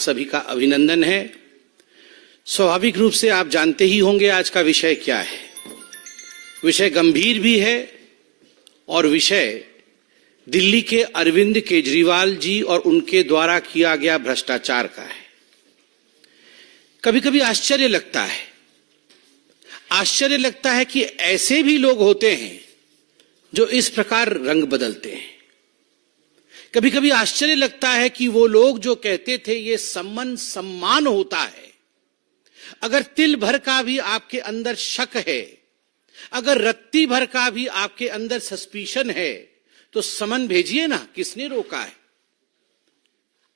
सभी का अभिनंदन है। स्वाभाविक रूप से आप जानते ही होंगे आज का विषय क्या है। विषय गंभीर भी है और विषय दिल्ली के अरविंद केजरीवाल जी और उनके द्वारा किया गया भ्रष्टाचार का है। कभी कभी आश्चर्य लगता है कि ऐसे भी लोग होते हैं जो इस प्रकार रंग बदलते हैं। कभी कभी आश्चर्य लगता है कि वो लोग जो कहते थे ये सम्मान होता है, अगर तिल भर का भी आपके अंदर शक है, अगर रत्ती भर का भी आपके अंदर सस्पिशन है, तो समन भेजिए ना, किसने रोका है?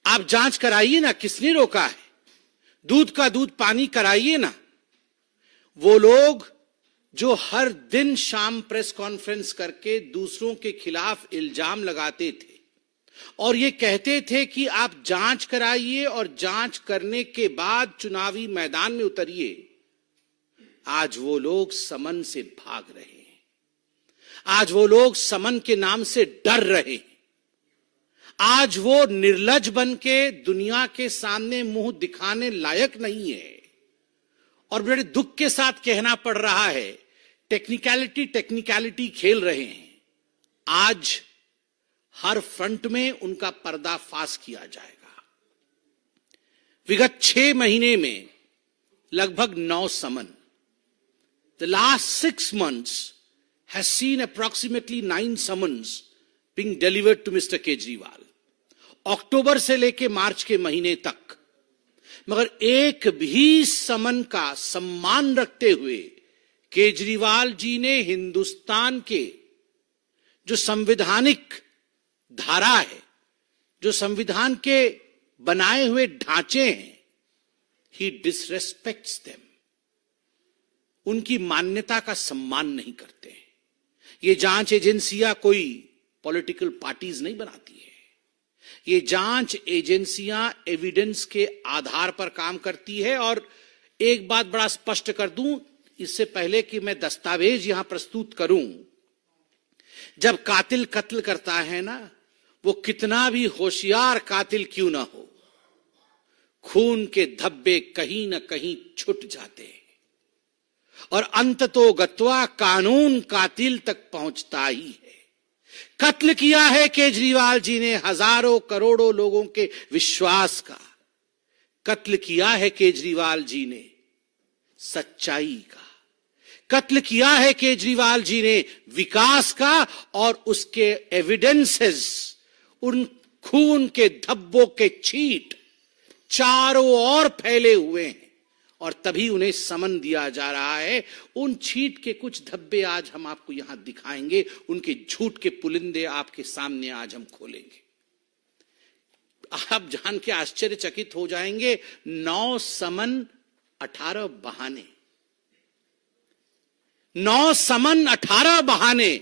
आप जांच कराइए ना, किसने रोका है? दूध का दूध पानी कराइए ना। वो लोग जो हर दिन शाम प्रेस कॉन्फ्रेंस करके दूसरों के खिलाफ इल्जाम लगाते थे और ये कहते थे कि आप जांच कराइए और जांच करने के बाद चुनावी मैदान में उतरिए, आज वो लोग समन से भाग रहे हैं। आज वो लोग समन के नाम से डर रहे हैं। आज वो निर्लज बन के दुनिया के सामने मुंह दिखाने लायक नहीं है। और बड़े दुख के साथ कहना पड़ रहा है, टेक्निकलिटी खेल रहे हैं। आज हर फ्रंट में उनका पर्दाफाश किया जाएगा। विगत 6 महीने में लगभग 9 समन। The last 6 months has seen approximately 9 summons being delivered to Mr. Kejriwal, अक्टूबर से लेकर मार्च के महीने तक। मगर एक भी समन का सम्मान रखते हुए केजरीवाल जी ने हिंदुस्तान के जो संवैधानिक धारा है, जो संविधान के बनाए हुए ढांचे हैं, ही डिसरेस्पेक्ट्स देम। उनकी मान्यता का सम्मान नहीं करते हैं। ये जांच एजेंसियां कोई पॉलिटिकल पार्टीज नहीं बनाती है। ये जांच एजेंसियां एविडेंस के आधार पर काम करती है। और एक बात बड़ा स्पष्ट कर दूं, इससे पहले कि मैं दस्तावेज यहां प्रस्तुत करूं, जब कातिल कत्ल करता है ना, वो कितना भी होशियार कातिल क्यों ना हो, खून के धब्बे कहीं ना कहीं छुट जाते हैं और अंततो गत्वा कानून कातिल तक पहुंचता ही है। कत्ल किया है केजरीवाल जी ने हजारों करोड़ों लोगों के विश्वास का। कत्ल किया है केजरीवाल जी ने सच्चाई का। कत्ल किया है केजरीवाल जी ने विकास का। और उसके एविडेंसेस, उन खून के धब्बों के छींट चारों ओर फैले हुए हैं और तभी उन्हें समन दिया जा रहा है। उन छींट के कुछ धब्बे आज हम आपको यहां दिखाएंगे। उनके झूठ के पुलिंदे आपके सामने आज हम खोलेंगे। आप जान के आश्चर्यचकित हो जाएंगे, 9 समन 18 बहाने। 9 समन 18 बहाने।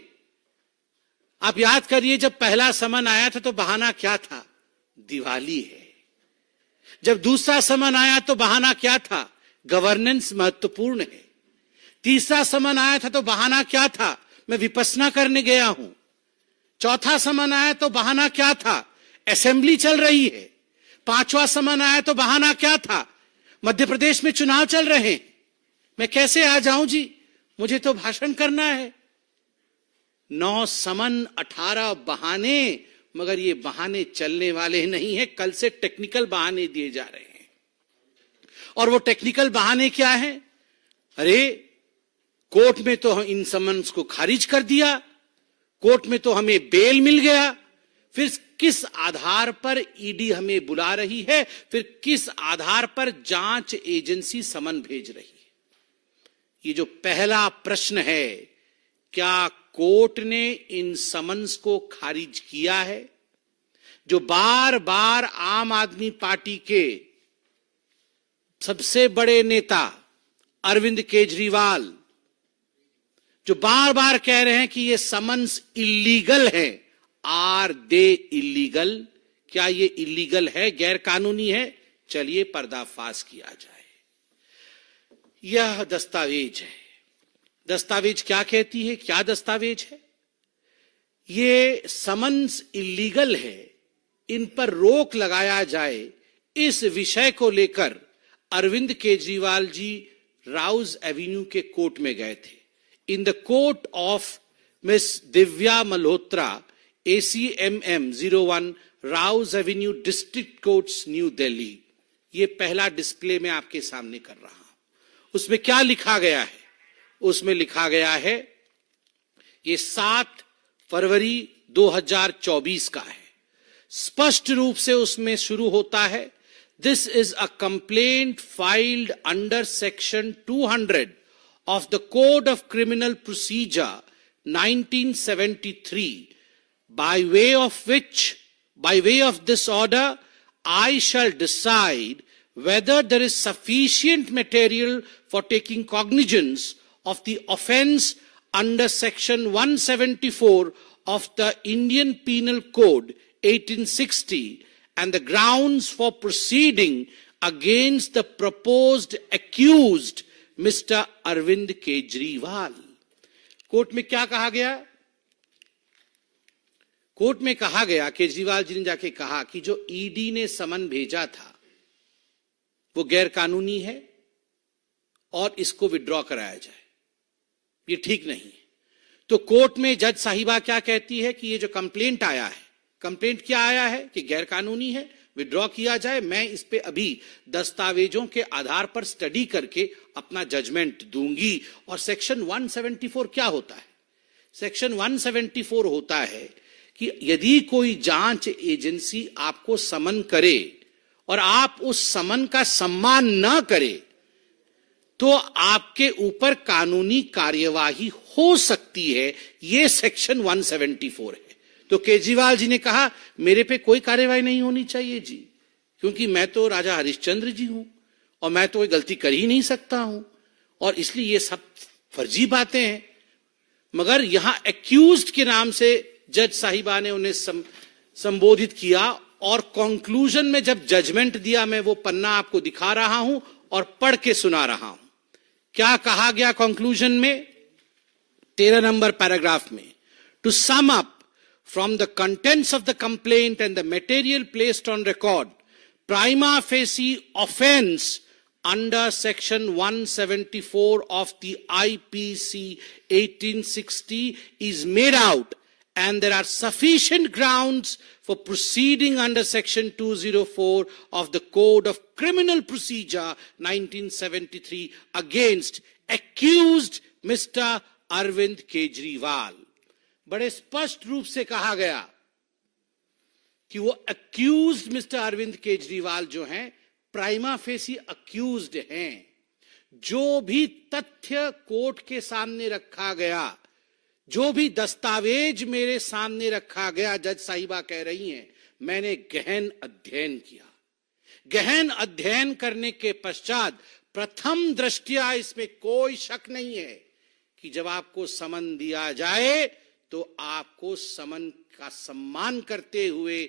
आप याद करिए, जब पहला समन आया था तो बहाना क्या था? दिवाली है। जब दूसरा समन आया तो बहाना क्या था? गवर्नेंस महत्वपूर्ण है। तीसरा समन आया था तो बहाना क्या था? मैं विपश्यना करने गया हूं। चौथा समन आया तो बहाना क्या था? असेंबली चल रही है। 5वां समन आया तो बहाना क्या था? मध्य प्रदेश में चुनाव चल रहे हैं, मैं कैसे आ जाऊं जी, मुझे तो भाषण करना है। 9 समन 18 बहाने। मगर ये बहाने चलने वाले नहीं है। कल से टेक्निकल बहाने दिए जा रहे हैं। और वो टेक्निकल बहाने क्या है? अरे, कोर्ट में तो हम इन समन्स को खारिज कर दिया, कोर्ट में तो हमें बेल मिल गया, फिर किस आधार पर ईडी हमें बुला रही है, फिर किस आधार पर जांच एजेंसी समन भेज रही है? ये जो पहला प्रश्न है, क्या कोर्ट ने इन समन्स को खारिज किया है? जो बार बार आम आदमी पार्टी के सबसे बड़े नेता अरविंद केजरीवाल जो बार बार कह रहे हैं कि ये समन्स इल्लीगल है। Are they illegal? क्या ये इल्लीगल है, गैर कानूनी है? चलिए पर्दाफाश किया जाए। यह दस्तावेज है। दस्तावेज क्या कहती है? क्या दस्तावेज है? ये समन्स इल्लीगल है, इन पर रोक लगाया जाए, इस विषय को लेकर अरविंद केजरीवाल जी राउज एवेन्यू के कोर्ट में गए थे. In the court of miss Divya Malhotra, ACMM 01, Rouse Avenue, district courts, new Delhi. ये पहला डिस्प्ले मैं आपके सामने कर रहा हूं. उसमें क्या लिखा गया है? उसमें लिखा गया है, ये 7 फरवरी 2024 का है. स्पष्ट रूप से उसमें शुरू होता है, this is a complaint filed under section 200 of the Code of Criminal Procedure 1973, by way of this order, I shall decide whether there is sufficient material for taking cognizance of the offence under section 174 of the Indian Penal Code 1860 and the grounds for proceeding against the proposed accused mister Arvind Kejriwal. Court में क्या कहा गया? Court में कहा गया, केजरीवाल जी ने जाके कहा कि जो ईडी ने समन भेजा था वो गैर कानूनी है और इसको विड्रॉ कराया जाए. ये ठीक नहीं है. तो कोर्ट में जज साहिबा क्या कहती है कि ये जो कंप्लेंट आया है, कंप्लेंट क्या आया है कि गैर कानूनी है, विड्रॉ किया जाए. मैं इस पे अभी दस्तावेजों के आधार पर स्टडी करके अपना जजमेंट दूंगी. और सेक्शन 174 क्या होता है? सेक्शन 174 होता है कि यदि कोई जांच एजेंसी आपको समन करे और आप उस समन का सम्मान न करे तो आपके ऊपर कानूनी कार्यवाही हो सकती है. यह सेक्शन 174 है. तो केजरीवाल जी ने कहा मेरे पे कोई कार्यवाही नहीं होनी चाहिए जी, क्योंकि मैं तो राजा हरिश्चंद्र जी हूं और मैं तो कोई गलती कर ही नहीं सकता हूं, और इसलिए ये सब फर्जी बातें हैं. मगर यहां एक्यूज्ड के नाम से जज साहिबा ने उन्हें संबोधित किया और कंक्लूजन में जब जजमेंट दिया, मैं वो पन्ना आपको दिखा रहा हूं और पढ़ के सुना रहा हूं. क्या कहा गया कंक्लूजन में? 13 नंबर पैराग्राफ में, to sum up from the contents of the complaint and the material placed on record, prima facie offence under section 174 of the IPC 1860 is made out, and there are sufficient grounds for proceeding under section 204 of the Code of Criminal Procedure 1973 against accused Mr. Arvind Kejriwal. बड़े स्पष्ट रूप से कहा गया कि वो accused mister Arvind Kejriwal जो हैं, प्राइमा फेसी अक्यूज्ड हैं. जो भी तथ्य कोर्ट के सामने रखा गया, जो भी दस्तावेज मेरे सामने रखा गया, जज साहिबा कह रही हैं, मैंने गहन अध्ययन किया. गहन अध्ययन करने के पश्चात प्रथम दृष्टया इसमें कोई शक नहीं है कि जब आपको समन दिया जाए तो आपको समन का सम्मान करते हुए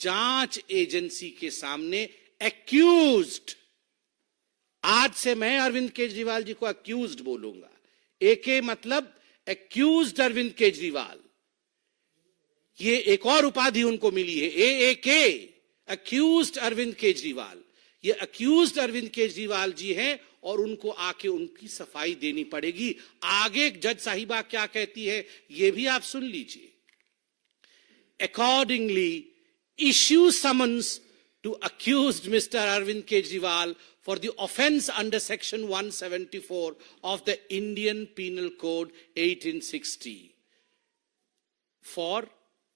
जांच एजेंसी के सामने एक्यूज्ड, आज से मैं अरविंद केजरीवाल जी को एक्यूज्ड बोलूंगा. एके मतलब एक्यूज्ड अरविंद केजरीवाल. ये एक और उपाधि उनको मिली है, AAK, एक्यूज्ड अरविंद केजरीवाल. ये एक्यूज्ड अरविंद केजरीवाल जी हैं और उनको आके उनकी सफाई देनी पड़ेगी. आगे जज साहिबा क्या कहती है ये भी आप सुन लीजिए. Accordingly, issue summons to accused Mr. Arvind Kejriwal for the offence under section 174 of the Indian Penal Code 1860 for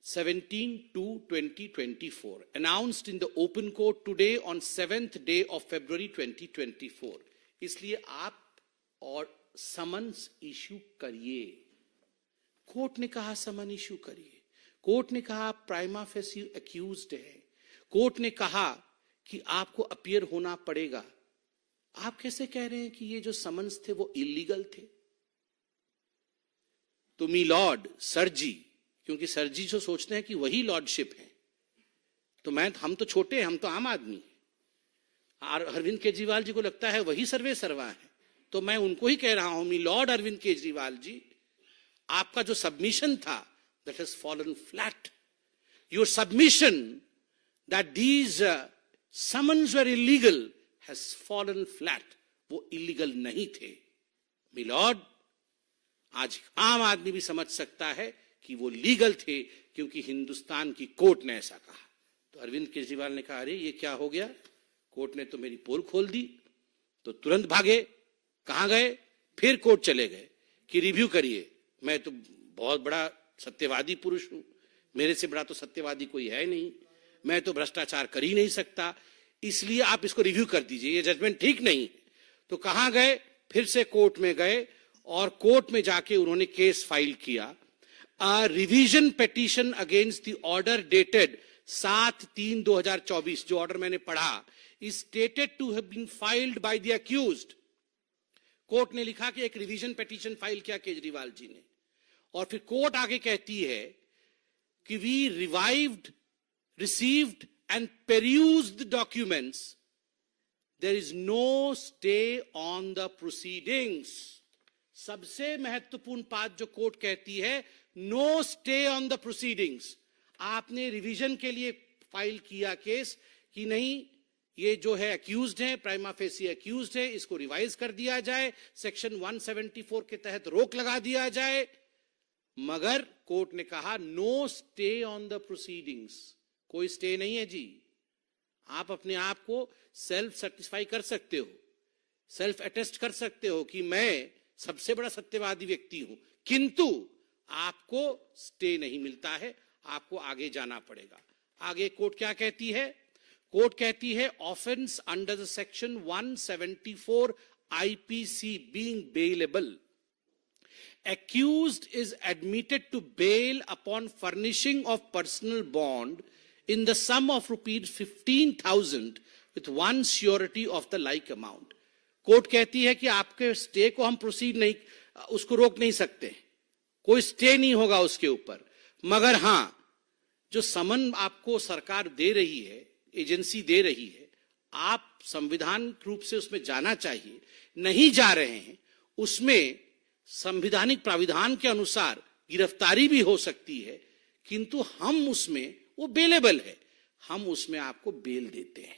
17/2/2024, announced in the open court today on 7th day of February 2024. इसलिए आप और समन्स इश्यू करिए. Court ने कहा समन issue करिए. Court ने कहा prima facie accused है. कोर्ट ने कहा कि आपको अपीयर होना पड़ेगा. आप कैसे कह रहे हैं कि ये जो समन्स थे वो इलीगल थे? तो मी लॉर्ड, सर जी, क्योंकि सर जी जो सोचते हैं कि वही लॉर्डशिप है, तो हम तो छोटे हैं, हम तो आम आदमी. अरविंद केजरीवाल जी को लगता है वही सर्वे सर्वा है. तो मैं उनको ही कह रहा हूं, मी लॉर्ड अरविंद केजरीवाल जी, आपका जो सबमिशन था that has fallen flat. Your submission that these summons were illegal has fallen flat. वो इलीगल नहीं थे मिलॉर्ड। आज आम आदमी भी समझ सकता है कि वो लीगल थे क्योंकि हिंदुस्तान की कोर्ट ने ऐसा कहा। तो अरविंद केजरीवाल ने कहा, अरे ये क्या हो गया, कोर्ट ने तो मेरी पोल खोल दी। तो तुरंत भागे, कहां गए, फिर कोर्ट चले गए कि रिव्यू करिए। मैं तो बहुत बड़ा सत्यवादी पुरुष हूं, मेरे से बड़ा तो सत्यवादी कोई है नहीं, मैं तो भ्रष्टाचार कर ही नहीं सकता, इसलिए आप इसको रिव्यू कर दीजिए, ये जजमेंट ठीक नहीं। तो कहां गए, फिर से कोर्ट में गए और कोर्ट में जाके उन्होंने केस फाइल किया। Revision petition against the order dated 7/3/2024, जो ऑर्डर मैंने पढ़ा, is stated to have been filed by the accused. Court ने लिखा कि एक रिवीजन पिटीशन फाइल किया केजरीवाल जी ने, और फिर कोर्ट आगे कहती है कि we revived, received and perused documents, there is no stay on the proceedings. सबसे महत्वपूर्ण बात जो कोर्ट कहती है, no stay on the proceedings. आपने रिवीजन के लिए फाइल किया केस कि नहीं, ये जो है अक्यूज्ड है, प्राइमा फेसी अक्यूज्ड है, इसको रिवाइज कर दिया जाए, सेक्शन 174 के तहत रोक लगा दिया जाए, मगर कोर्ट ने कहा no stay on the proceedings. कोई स्टे नहीं है जी, आप अपने आप को सेल्फ सेटिस्फाई कर सकते हो, सेल्फ अटेस्ट कर सकते हो कि मैं सबसे बड़ा सत्यवादी व्यक्ति हूं, किंतु आपको स्टे नहीं मिलता है, आपको आगे जाना पड़ेगा। आगे कोर्ट क्या कहती है, कोर्ट कहती है offence under the section 174 IPC being bailable, accused is admitted to bail upon furnishing of personal bond in the sum of rupees 15,000 with one surety of the like amount. Court कहती है कि आपके stay को हम proceed नहीं, उसको रोक नहीं सकते, कोई स्टे नहीं होगा उसके ऊपर, मगर हां जो समन आपको सरकार दे रही है, एजेंसी दे रही है, आप संविधान रूप से उसमें जाना चाहिए, नहीं जा रहे हैं, उसमें संवैधानिक प्राविधान के अनुसार गिरफ्तारी भी हो सकती है, किंतु हम उसमें, वो बेलेबल है, हम उसमें आपको बेल देते हैं।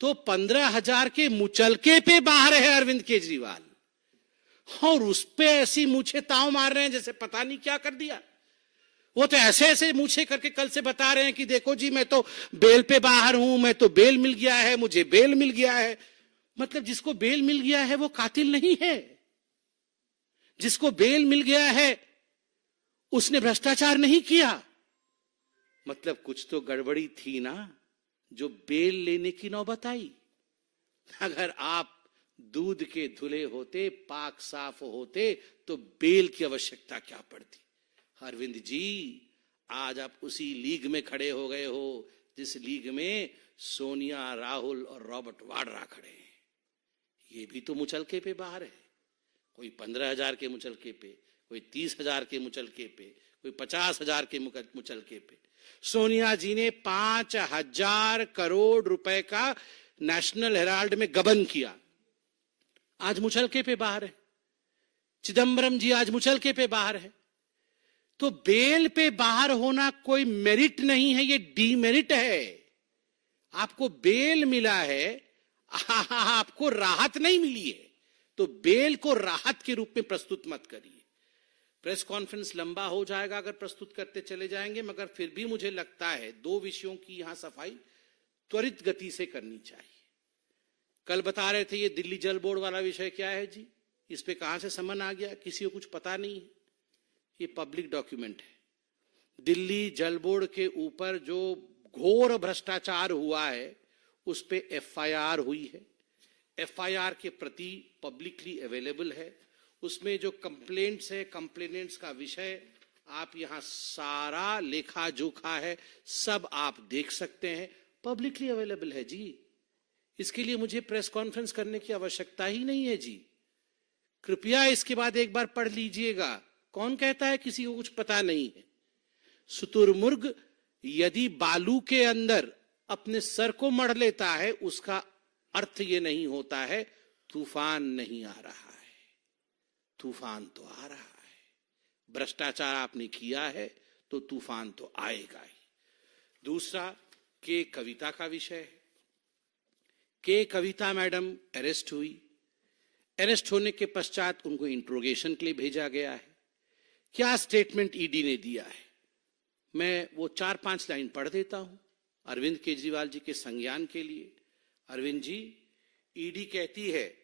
तो 15,000 के मुचलके पे बाहर है अरविंद केजरीवाल, और उस पे ऐसी मूछे ताव मार रहे हैं जैसे पता नहीं क्या कर दिया। वो तो ऐसे ऐसे मूछे करके कल से बता रहे हैं कि देखो जी मैं तो बेल पे बाहर हूं, मैं तो बेल मिल गया है, मुझे बेल मिल गया है। मतलब जिसको बेल मिल गया है वो कातिल नहीं है, जिसको बेल मिल गया है उसने भ्रष्टाचार नहीं किया। मतलब कुछ तो गड़बड़ी थी ना, जो बेल लेने की नौबत आई। अगर आप दूध के धुले होते, पाक साफ होते, तो बेल की आवश्यकता क्या पड़ती। अरविंद जी, आज आप उसी लीग में खड़े हो गए हो जिस लीग में सोनिया, राहुल और रॉबर्ट वाड्रा खड़े हैं। ये भी तो मुचलके पे बाहर है, कोई 15,000 के मुचलके पे, कोई 30,000 के मुचलके पे, कोई 50,000 के मुचलके पे। सोनिया जी ने 5,000 करोड़ रुपए का नेशनल हेराल्ड में गबन किया, आज मुचलके पे बाहर है। चिदंबरम जी आज मुचलके पे बाहर है। तो बेल पे बाहर होना कोई मेरिट नहीं है, ये डीमेरिट है। आपको बेल मिला है, आपको राहत नहीं मिली है, तो बेल को राहत के रूप में प्रस्तुत मत करिए। प्रेस कॉन्फ्रेंस लंबा हो जाएगा अगर प्रस्तुत करते चले जाएंगे, मगर फिर भी मुझे लगता है 2 विषयों की यहां सफाई त्वरित गति से करनी चाहिए। कल बता रहे थे ये दिल्ली जल बोर्ड वाला विषय क्या है जी, इस पे कहां से समन आ गया, किसी को कुछ पता नहीं है। ये पब्लिक डॉक्यूमेंट है। दिल्ली जल बोर्ड के ऊपर जो घोर भ्रष्टाचार हुआ है उस पे एफआईआर हुई है, एफआईआर के प्रति पब्लिकली अवेलेबल है। उसमें जो कंप्लेंट्स है, कंप्लेनेंट्स का विषय, आप यहां सारा लेखा जोखा है, सब आप देख सकते हैं, पब्लिकली अवेलेबल है जी। इसके लिए मुझे प्रेस कॉन्फ्रेंस करने की आवश्यकता ही नहीं है जी। कृपया इसके बाद एक बार पढ़ लीजिएगा। कौन कहता है किसी को कुछ पता नहीं है। शुतुरमुर्ग यदि बालू के अंदर अपने सर को मढ़ लेता है, उसका अर्थ ये नहीं होता है तूफान नहीं आ रहा है, तूफान तो आ रहा है। भ्रष्टाचार आपने किया है तो तूफान तो आएगा ही। दूसरा, के कविता का विषय है। के कविता मैडम अरेस्ट हुई। अरेस्ट होने के पश्चात उनको इंट्रोगेशन के लिए भेजा गया है। क्या स्टेटमेंट ईडी ने दिया है, मैं वो 4-5 लाइन पढ़ देता हूं अरविंद केजरीवाल जी के संज्ञान के लिए। अरविंद जी, ईडी कहती है,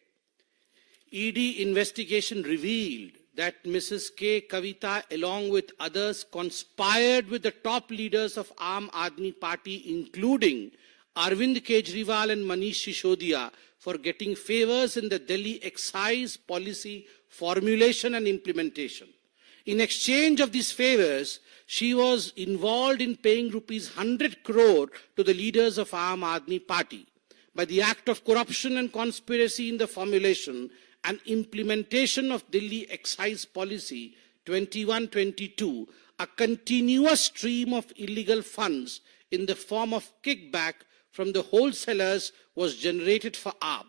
ED investigation revealed that Mrs. K. Kavita along with others conspired with the top leaders of Aam Aadmi Party including Arvind Kejriwal and Manish Sisodiya for getting favors in the Delhi excise policy formulation and implementation. In exchange of these favors, she was involved in paying rupees 100 crore to the leaders of Aam Aadmi Party. By the act of corruption and conspiracy in the formulation and implementation of Delhi excise policy 21-22, a continuous stream of illegal funds in the form of kickback from the wholesalers was generated for AAP.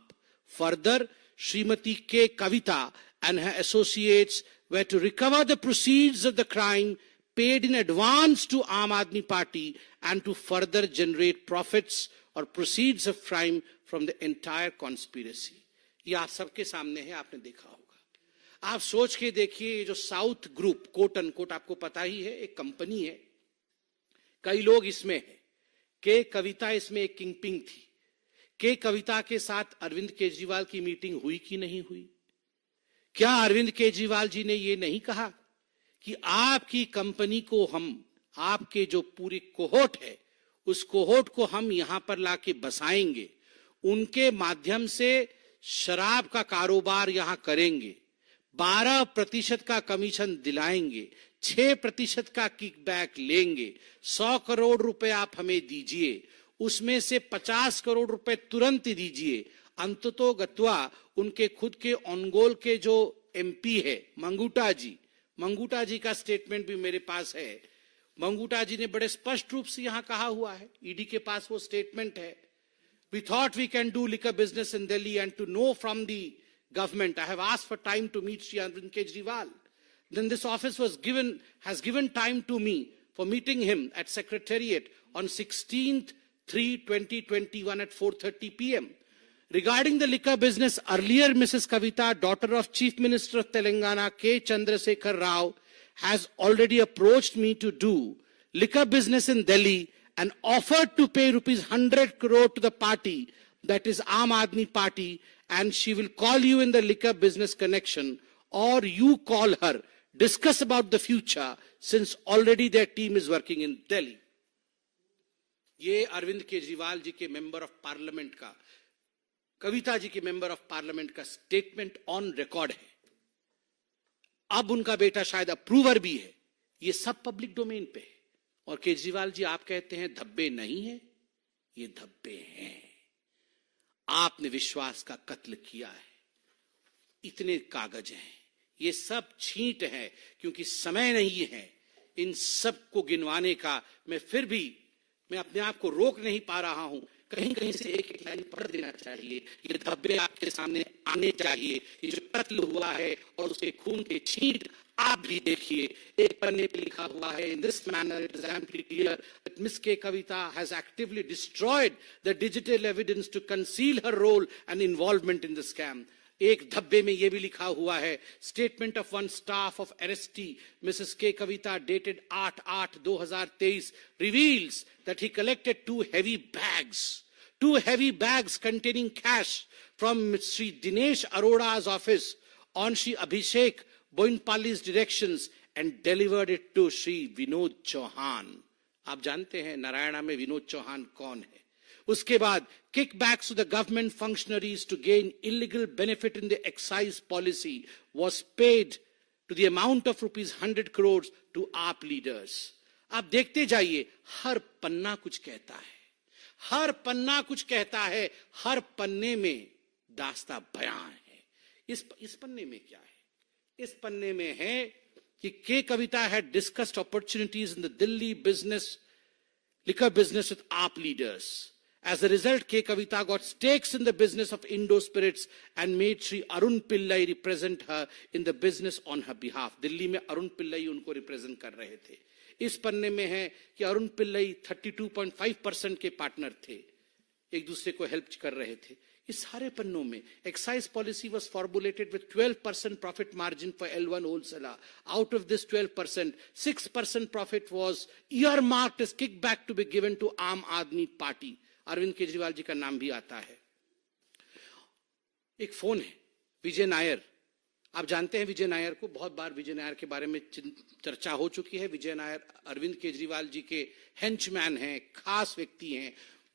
Further, Srimati K. Kavita and her associates were to recover the proceeds of the crime paid in advance to Aam Aadmi Party and to further generate profits or proceeds of crime from the entire conspiracy. ये आप सबके सामने है, आपने देखा होगा। आप सोच के देखिए, ये जो साउथ ग्रुप कोट अनकोट आपको पता ही है, एक कंपनी है, कई लोग इसमें है। के कविता इसमें एक किंगपिन थी। के कविता के साथ अरविंद केजरीवाल की मीटिंग हुई कि नहीं हुई? क्या अरविंद केजरीवाल जी ने ये नहीं कहा कि आपकी कंपनी को हम, आपके जो पूरी कोहोट है, उस कोहोट को हम यहां पर लाके बसाएंगे, उनके माध्यम से शराब का कारोबार यहां करेंगे, 12% का कमीशन दिलाएंगे, 6% का किकबैक लेंगे, 100 करोड़ रुपए आप हमें दीजिए, उसमें से 50 करोड़ रुपए तुरंत दीजिए। अंततो गत्वा उनके खुद के ऑनगोल के जो एमपी है मंगूटा जी का स्टेटमेंट भी मेरे पास है। मंगूटा जी ने बड़े स्पष्ट रूप से यहां कहा हुआ है, ईडी के पास वो स्टेटमेंट है। We thought we can do liquor business in Delhi, and to know from the government, I have asked for time to meet Shri Arvind Kejriwal. Then this office has given time to me for meeting him at Secretariat on 16/3/2021 at 4:30 p.m. Regarding the liquor business, earlier Mrs. Kavita, daughter of Chief Minister of Telangana, K. Chandrasekhar Rao, has already approached me to do liquor business in Delhi and offered to pay rupees 100 crore to the party, that is Aam Aadmi Party, and she will call you in the liquor business connection, or you call her, discuss about the future, since already their team is working in Delhi. ये अरविंद केजरीवाल जी के member of parliament का, कविता जी के member of parliament का statement on record है। अब उनका बेटा शायद अप्रूवर भी है। ये सब पब्लिक डोमेन पे है। और केजरीवाल जी, आप कहते हैं धब्बे नहीं है, ये धब्बे हैं। आपने विश्वास का कत्ल किया है। इतने कागज हैं, ये सब छींट है, क्योंकि समय नहीं है इन सब को गिनवाने का। मैं अपने आप को रोक नहीं पा रहा हूं। कहीं कहीं से एक एक लाइन पढ़ देना चाहिए। ये धब्बे आपके सामने आने चाहिए। ये जो कत्ल हुआ है और उसके खून के छींट आप भी देखिए। एक पन्ने पे लिखा हुआ है, in this manner it is amply clear that Miss K. Kavita has actively destroyed the digital evidence to conceal her role and involvement in the scam. एक धब्बे में ये भी लिखा हुआ है, statement of one staff of arrestee Mrs. K. Kavita dated 8/8/2023 reveals that he collected two heavy bags containing cash from Sri Dinesh Arora's office on Sri Abhishek Boinpalli's directions and delivered it to Sri Vinod Chauhan. आप जानते हैं नारायणा में विनोद चौहान कौन है। उसके बाद kickbacks to the government functionaries to gain illegal benefit in the excise policy was paid to the amount of rupees 100 crores to AAP leaders. आप देखते जाइए, हर पन्ना कुछ कहता है, हर पन्ना कुछ कहता है, हर पन्ने में दास्ता बयां है। इस पन्ने में क्या है? इस पन्ने में है कि के कविता had discussed opportunities in the Delhi liquor business with AAP leaders. As a result, K. Kavita got stakes in the business of Indo Spirits and made Sri Arun Pillai represent her in the business on her behalf. Delhi में अरुण पिल्लई उनको represent कर रहे थे। इस पन्ने में है कि अरुण पिल्लई 32.5% के पार्टनर थे, एक दूसरे को हेल्प कर रहे थे। इस सारे पन्नों में excise policy was formulated with 12% profit margin for L1 wholesaler. Out of this 12%, 6% profit was earmarked as kickback to be given to Aam Aadmi party. Arvind Kejriwal ji का नाम भी आता है। एक फोन है, विजय नायर, आप जानते हैं विजय नायर को, बहुत बार विजय नायर के बारे में चर्चा हो चुकी है। विजय नायर अरविंद केजरीवाल जी के हेंचमैन हैं, खास व्यक्ति हैं,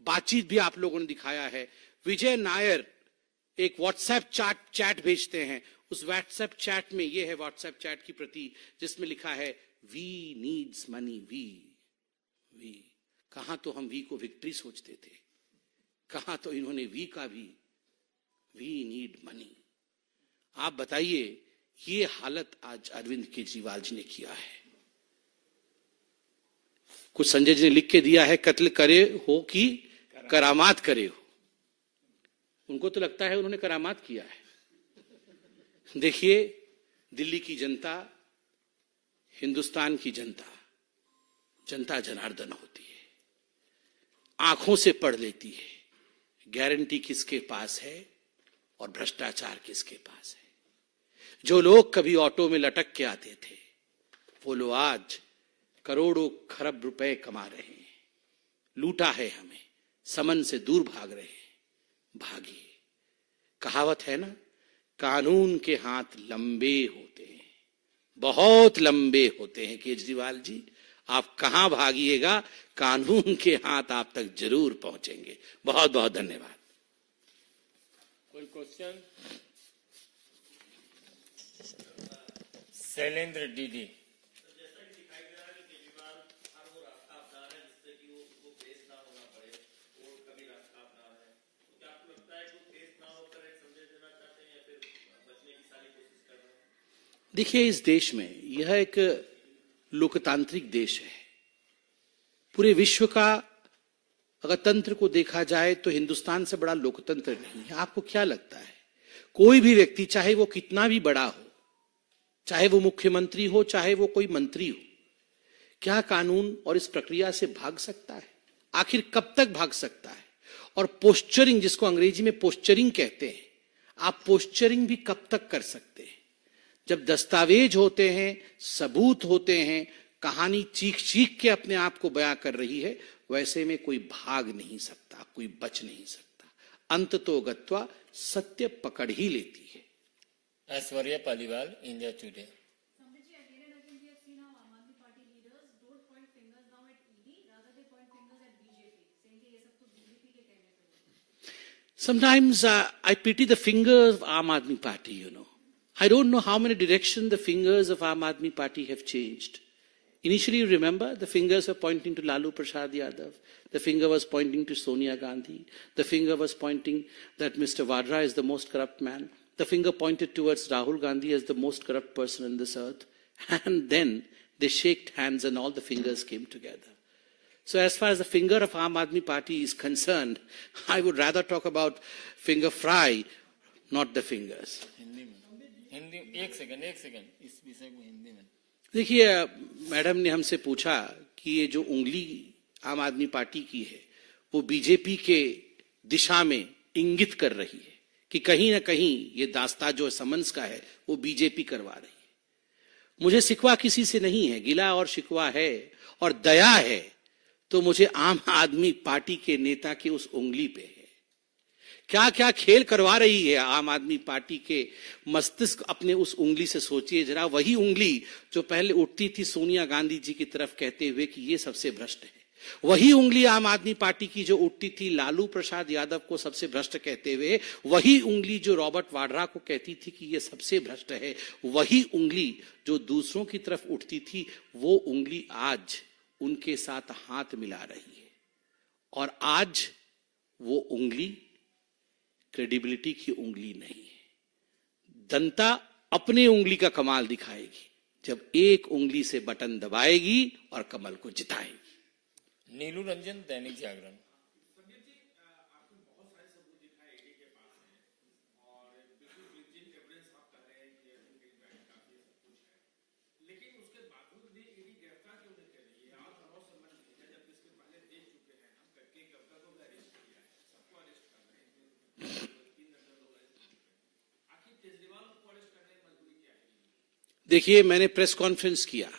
बातचीत भी आप लोगों ने दिखाया है। विजय नायर एक व्हाट्सएप चैट भेजते हैं, उस व्हाट्सएप चैट में, ये है व्हाट्सएप चैट की प्रति, जिसमें लिखा है वी नीड्स मनी, वी। कहां तो हम वी को विक्ट्री सोचते थे, कहां तो इन्होंने वी का भी, वी नीड मनी। आप बताइए, ये हालत आज अरविंद केजरीवाल जी ने किया है। कुछ संजय जी ने लिख के दिया है, कत्ल करे हो कि करामात करे हो। उनको तो लगता है उन्होंने करामात किया है। देखिए, दिल्ली की जनता, हिंदुस्तान की जनता, जनता जनार्दन होती है, आंखों से पढ़ लेती है गारंटी किसके पास है और भ्रष्टाचार किसके पास है। जो लोग कभी ऑटो में लटक के आते थे, वो लोग आज करोड़ों खरब रुपए कमा रहे हैं। लूटा है हमें, समन से दूर भाग रहे हैं। भागिए। कहावत है ना, कानून के हाथ लंबे होते हैं, बहुत लंबे होते हैं। केजरीवाल जी, आप कहां भागिएगा, कानून के हाथ आप तक जरूर पहुंचेंगे। बहुत बहुत धन्यवाद। कोई क्वेश्चन? शैलेंद्र डीडी। देखिए, इस देश में, यह एक लोकतांत्रिक देश है। पूरे विश्व का अगर तंत्र को देखा जाए तो हिंदुस्तान से बड़ा लोकतंत्र नहीं है। आपको क्या लगता है, कोई भी व्यक्ति, चाहे वो कितना भी बड़ा हो, चाहे वो मुख्यमंत्री हो, चाहे वो कोई मंत्री हो, क्या कानून और इस प्रक्रिया से भाग सकता है? आखिर कब तक भाग सकता है? और पोस्चरिंग, जिसको अंग्रेजी में पोस्चरिंग कहते हैं, आप पोस्चरिंग भी कब तक कर सकते हैं? जब दस्तावेज होते हैं, सबूत होते हैं, कहानी चीख चीख के अपने आप को बयां कर रही है, वैसे में कोई भाग नहीं सकता, कोई बच नहीं सकता। अंत तो गत्वा सत्य पकड़ ही लेती है। Aishwarya Paliwal, India today. Sometimes I pity the fingers of Aam Aadmi Party, you know. I don't know how many directions the fingers of Aam Aadmi Party have changed. Initially, you remember, the fingers were pointing to Lalu Prasad Yadav. The finger was pointing to Sonia Gandhi. The finger was pointing that Mr. Vadra is the most corrupt man. The finger pointed towards Rahul Gandhi as the most corrupt person on this earth. And then they shook hands and all the fingers came together. So as far as the finger of Aam Aadmi Party is concerned, I would rather talk about finger fry, not the fingers. Hindi एक second इस विषय को हिंदी में। देखिए, madam ने हमसे पूछा कि ये जो उंगली आम आदमी पार्टी की है, वो बीजेपी के दिशा में इंगित कर रही है कि कहीं ना कहीं ये दास्ता जो समन्स का है, वो बीजेपी करवा रही है। मुझे शिकवा किसी से नहीं है, गिला और शिकवा है और दया है तो मुझे आम आदमी पार्टी के नेता की उस उंगली पे है। क्या क्या खेल करवा रही है आम आदमी पार्टी के मस्तिष्क अपने उस उंगली से। सोचिए जरा, वही उंगली जो पहले उठती थी सोनिया गांधी जी की तरफ कहते हुए कि ये सबसे भ्रष्ट है, वही उंगली आम आदमी पार्टी की जो उठती थी लालू प्रसाद यादव को सबसे भ्रष्ट कहते हुए, वही उंगली जो रॉबर्ट वाड्रा को कहती थी कि ये सबसे भ्रष्ट है, वही उंगली जो दूसरों की तरफ उठती थी, वो उंगली आज उनके साथ हाथ मिला रही है। और आज वो उंगली क्रेडिबिलिटी की उंगली नहीं है। जनता अपने उंगली का कमाल दिखाएगी जब एक उंगली से बटन दबाएगी और कमल को जिताएगी। नीलू रंजन, दैनिक जागरण। देखिए, मैंने प्रेस कॉन्फ्रेंस किया।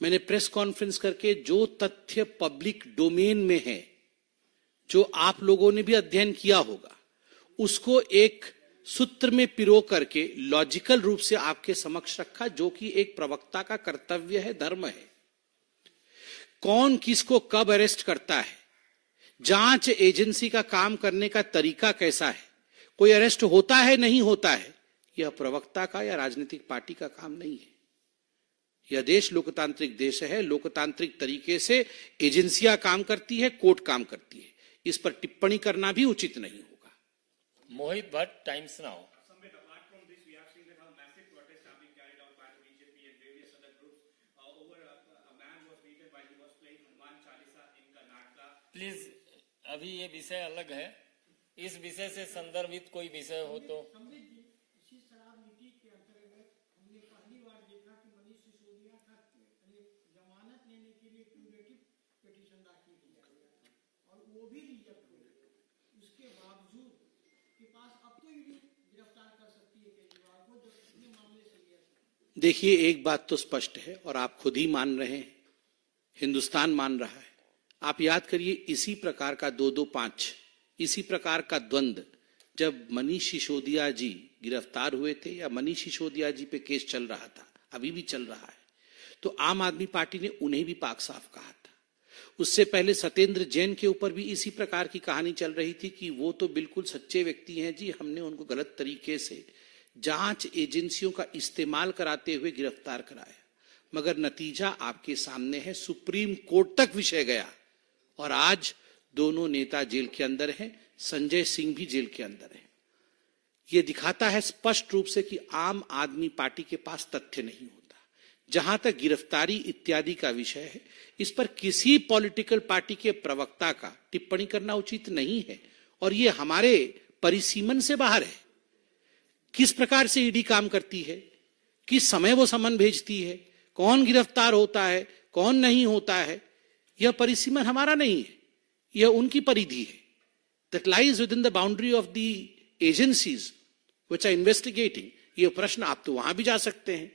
मैंने प्रेस कॉन्फ्रेंस करके जो तथ्य पब्लिक डोमेन में है, जो आप लोगों ने भी अध्ययन किया होगा, उसको एक सूत्र में पिरो करके लॉजिकल रूप से आपके समक्ष रखा, जो कि एक प्रवक्ता का कर्तव्य है, धर्म है। कौन किसको कब अरेस्ट करता है, जांच एजेंसी का काम करने का तरीका कैसा है, कोई अरेस्ट होता है नहीं होता है, यह प्रवक्ता का या राजनीतिक पार्टी का काम नहीं है। यह देश लोकतांत्रिक देश है। लोकतांत्रिक तरीके से एजेंसियां काम करती है, कोर्ट काम करती है। इस पर टिप्पणी करना भी उचित नहीं होगा। मोहित भट्ट, टाइम्स नाउ। प्लीज, अभी ये विषय अलग है। इस विषय से संदर्भित कोई विषय हो तो। इसी शराब नीति के अंतर्गत हमने पहली बार देखा कि मनीष सिसोदिया का जमानत लेने के लिए क्यूरेटिव पिटीशन दाखिल किया गया और वो भी रिजेक्ट हो गया। उसके बावजूद के पास अब तो ईडी गिरफ्तार कर सकती है केजरीवाल को, जब इतने मामले सीरियस है। देखिए, एक बात तो स्पष्ट है और आप खुद ही मान रहे हैं, हिंदुस्तान मान रहा है। आप याद करिए, इसी प्रकार का 2-2-5, इसी प्रकार का द्वंद्व जब मनीष सिसोदिया जी गिरफ्तार हुए थे या मनीष सिसोदिया जी पे केस चल रहा था, अभी भी चल रहा है, तो आम आदमी पार्टी ने उन्हें भी पाक साफ कहा था। उससे पहले सत्येंद्र जैन के ऊपर भी इसी प्रकार की कहानी चल रही थी कि वो तो बिल्कुल सच्चे व्यक्ति हैं जी, हमने उनको गलत तरीके से जांच एजेंसियों का इस्तेमाल कराते हुए गिरफ्तार कराया। मगर नतीजा आपके सामने है, सुप्रीम कोर्ट तक विषय गया और आज दोनों नेता जेल के अंदर हैं, संजय सिंह भी जेल के अंदर है। यह दिखाता है स्पष्ट रूप से कि आम आदमी पार्टी के पास तथ्य नहीं होता। जहां तक गिरफ्तारी इत्यादि का विषय है, इस पर किसी पॉलिटिकल पार्टी के प्रवक्ता का टिप्पणी करना उचित नहीं है और यह हमारे परिसीमन से बाहर है। किस प्रकार से ईडी काम करती है, किस समय वो समन भेजती है, कौन गिरफ्तार होता है, कौन नहीं होता है, यह परिसीमन हमारा नहीं है, यह उनकी परिधि है। That lies within the boundary of the agencies which are investigating. ये प्रश्न आप तो वहां भी जा सकते हैं।